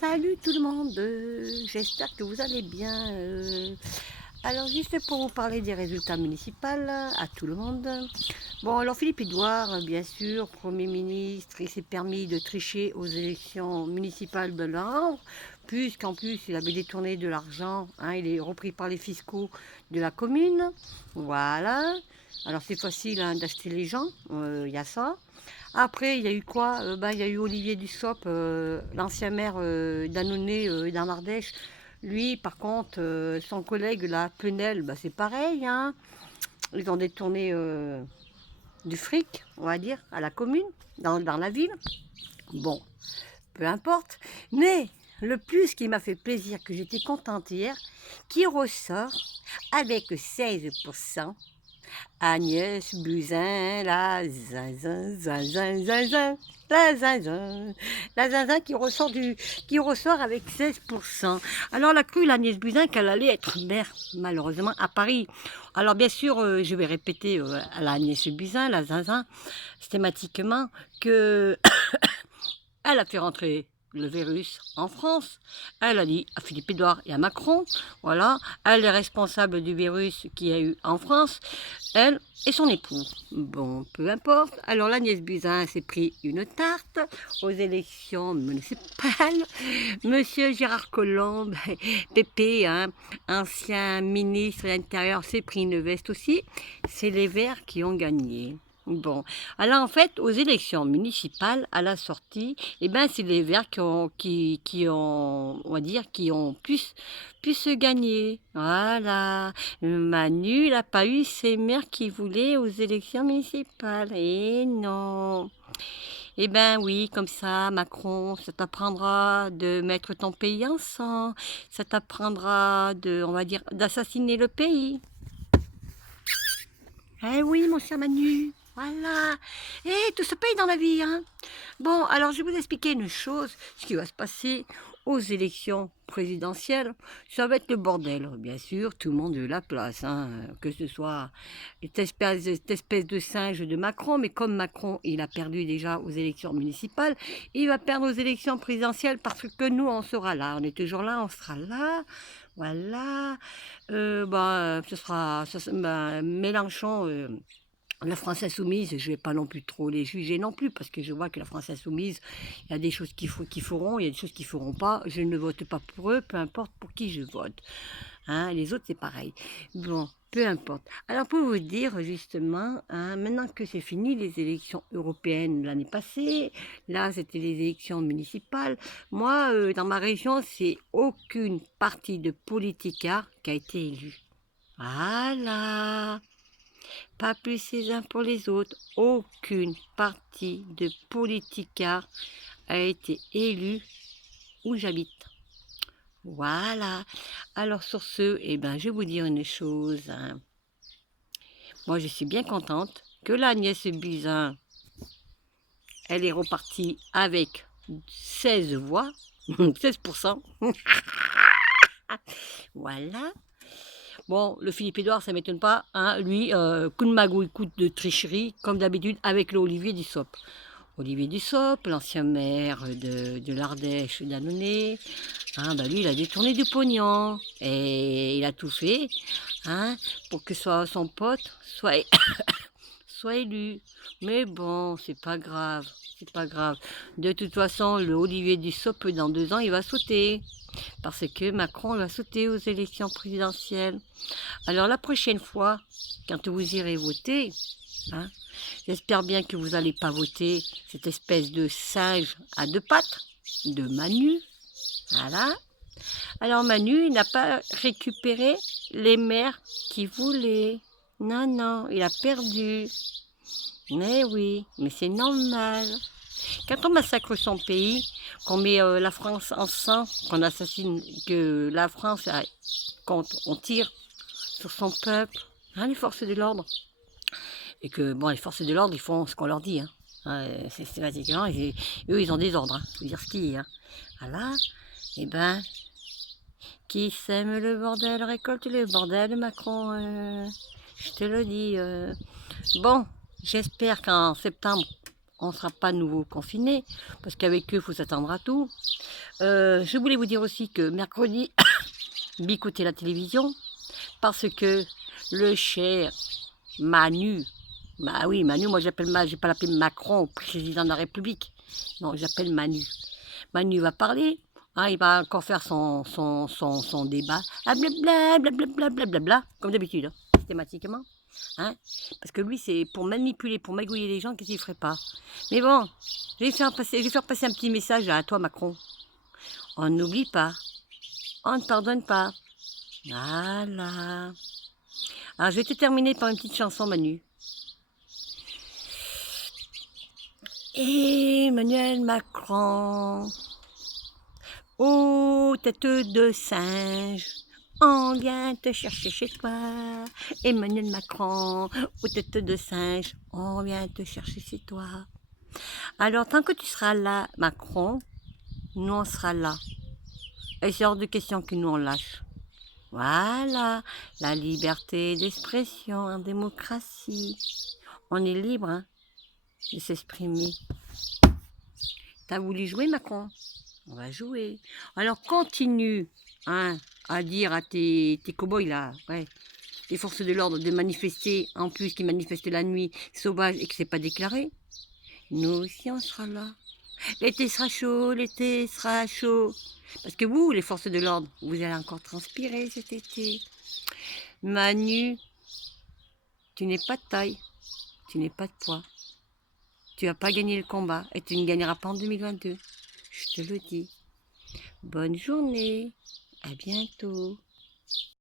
Salut tout le monde, j'espère que vous allez bien. Alors juste pour vous parler des résultats municipaux à tout le monde. Bon alors Philippe Édouard, bien sûr, Premier ministre, il s'est permis de tricher aux élections municipales de l'Indre, puisqu'en plus il avait détourné de l'argent, hein, il est repris par les fiscaux de la commune. Voilà. Alors c'est facile hein, d'acheter les gens, il y a ça. Après, il y a eu quoi? Il y a eu Olivier Dussopt, l'ancien maire d'Annonay et d'Ardèche. Lui, par contre, son collègue, là, Penel, c'est pareil. Hein. Ils ont détourné du fric, on va dire, à la commune, dans la ville. Bon, peu importe. Mais le plus qui m'a fait plaisir, que j'étais contente hier, qui ressort avec 16%. Agnès Buzyn, la zinzin, zinzin, zinzin, la zinzin qui ressort avec 16%. Alors la crue, l'Agnès Buzyn, qu'elle allait être maire, malheureusement, à Paris. Alors bien sûr, je vais répéter à l'Agnès Buzyn, la zinzin, systématiquement, que elle a fait rentrer le virus en France. Elle a dit à Philippe Édouard et à Macron, voilà, elle est responsable du virus qu'il y a eu en France, elle et son époux. Bon, peu importe. Alors l'Agnès Buzyn s'est pris une tarte aux élections municipales. Monsieur Gérard Collomb, Pépé, hein, ancien ministre de l'Intérieur, s'est pris une veste aussi. C'est les Verts qui ont gagné. Bon, alors en fait, aux élections municipales, à la sortie, c'est les Verts qui ont, on va dire, qui ont plus gagné. Voilà. Manu, il n'a pas eu ses maires qu'il voulait aux élections municipales. Et non. Oui, comme ça, Macron, ça t'apprendra de mettre ton pays en sang. Ça t'apprendra de, on va dire, d'assassiner le pays. Eh oui, mon cher Manu, voilà. Et tout se paye dans la vie, hein. Bon, alors je vais vous expliquer une chose, ce qui va se passer aux élections présidentielles. Ça va être le bordel, bien sûr, tout le monde veut la place, hein. Que ce soit cette espèce de singe de Macron, mais comme Macron, il a perdu déjà aux élections municipales, il va perdre aux élections présidentielles parce que nous, on sera là, on est toujours là, on sera là. Voilà, Mélenchon, la France Insoumise, je ne vais pas non plus trop les juger non plus, parce que je vois que la France Insoumise, il y a des choses qu'ils feront, il y a des choses qu'ils ne feront pas. Je ne vote pas pour eux, peu importe pour qui je vote. Hein, les autres, c'est pareil. Bon, peu importe. Alors, pour vous dire, justement, hein, maintenant que c'est fini, les élections européennes l'année passée, là, c'était les élections municipales. Moi, dans ma région, c'est aucune partie de politicard qui a été élue. Voilà. Pas plus les uns pour les autres. Aucune partie de politicard a été élue où j'habite. Voilà. Alors sur ce, je vais vous dire une chose. Hein. Moi, je suis bien contente que l'Agnès Buzyn, elle est repartie avec 16 voix, 16%. Voilà. Bon, le Philippe Édouard, ça ne m'étonne pas. Hein. Lui, coup de magouille, coup de tricherie, comme d'habitude, avec le Olivier Dussopt. Olivier Dussopt, l'ancien maire de l'Ardèche, d'Annonay, hein, lui, il a détourné du pognon. Et il a tout fait hein, pour que son pote soit élu. Mais bon, c'est pas grave. C'est pas grave. De toute façon, le Olivier Dussopt, dans 2 ans, il va sauter. Parce que Macron va sauter aux élections présidentielles. Alors la prochaine fois, quand vous irez voter, hein, j'espère bien que vous n'allez pas voter cette espèce de singe à 2 pattes, de Manu. Voilà. Alors Manu, il n'a pas récupéré les maires qu'il voulait. Non, non, il a perdu. Mais oui, mais c'est normal. Quand on massacre son pays, qu'on met la France en sang, qu'on assassine, que la France, on tire sur son peuple, hein, les forces de l'ordre, et que bon, les forces de l'ordre, ils font ce qu'on leur dit, hein. Systématiquement, eux, ils ont des ordres, hein, faut dire ce qu'il y a. Hein. Voilà, et qui sème le bordel récolte le bordel, Macron, je te le dis. Bon, j'espère qu'en septembre, on ne sera pas nouveau confiné, parce qu'avec eux, il faut s'attendre à tout. Je voulais vous dire aussi que mercredi, bicoutez la télévision, parce que le cher Manu, bah oui, Manu, moi je vais pas l'appeler Macron, président de la République, non, j'appelle Manu. Manu va parler, hein, il va encore faire son débat, ah, blabla, blablabla, blablabla, comme d'habitude, hein, systématiquement. Hein, parce que lui, c'est pour manipuler, pour magouiller les gens, qu'est-ce qu'il ferait pas? Mais bon, je vais faire passer un petit message à toi, Macron. On n'oublie pas, on ne pardonne pas. Voilà. Alors, je vais te terminer par une petite chanson, Manu. Emmanuel Macron, ô tête de singe, on vient te chercher chez toi. Emmanuel Macron, ô tête de singe, on vient te chercher chez toi. Alors, tant que tu seras là, Macron, nous on sera là. Et c'est hors de question que nous on lâche. Voilà, la liberté d'expression en démocratie. On est libre hein, de s'exprimer. T'as voulu jouer, Macron? On va jouer. Alors continue hein, à dire à tes cow-boys là, ouais, les forces de l'ordre de manifester, en plus qui manifestent la nuit sauvage et que c'est pas déclaré. Nous aussi on sera là. L'été sera chaud, l'été sera chaud. Parce que vous, les forces de l'ordre, vous allez encore transpirer cet été. Manu, tu n'es pas de taille, tu n'es pas de poids. Tu n'as pas gagné le combat et tu ne gagneras pas en 2022. Je te le dis. Bonne journée, à bientôt.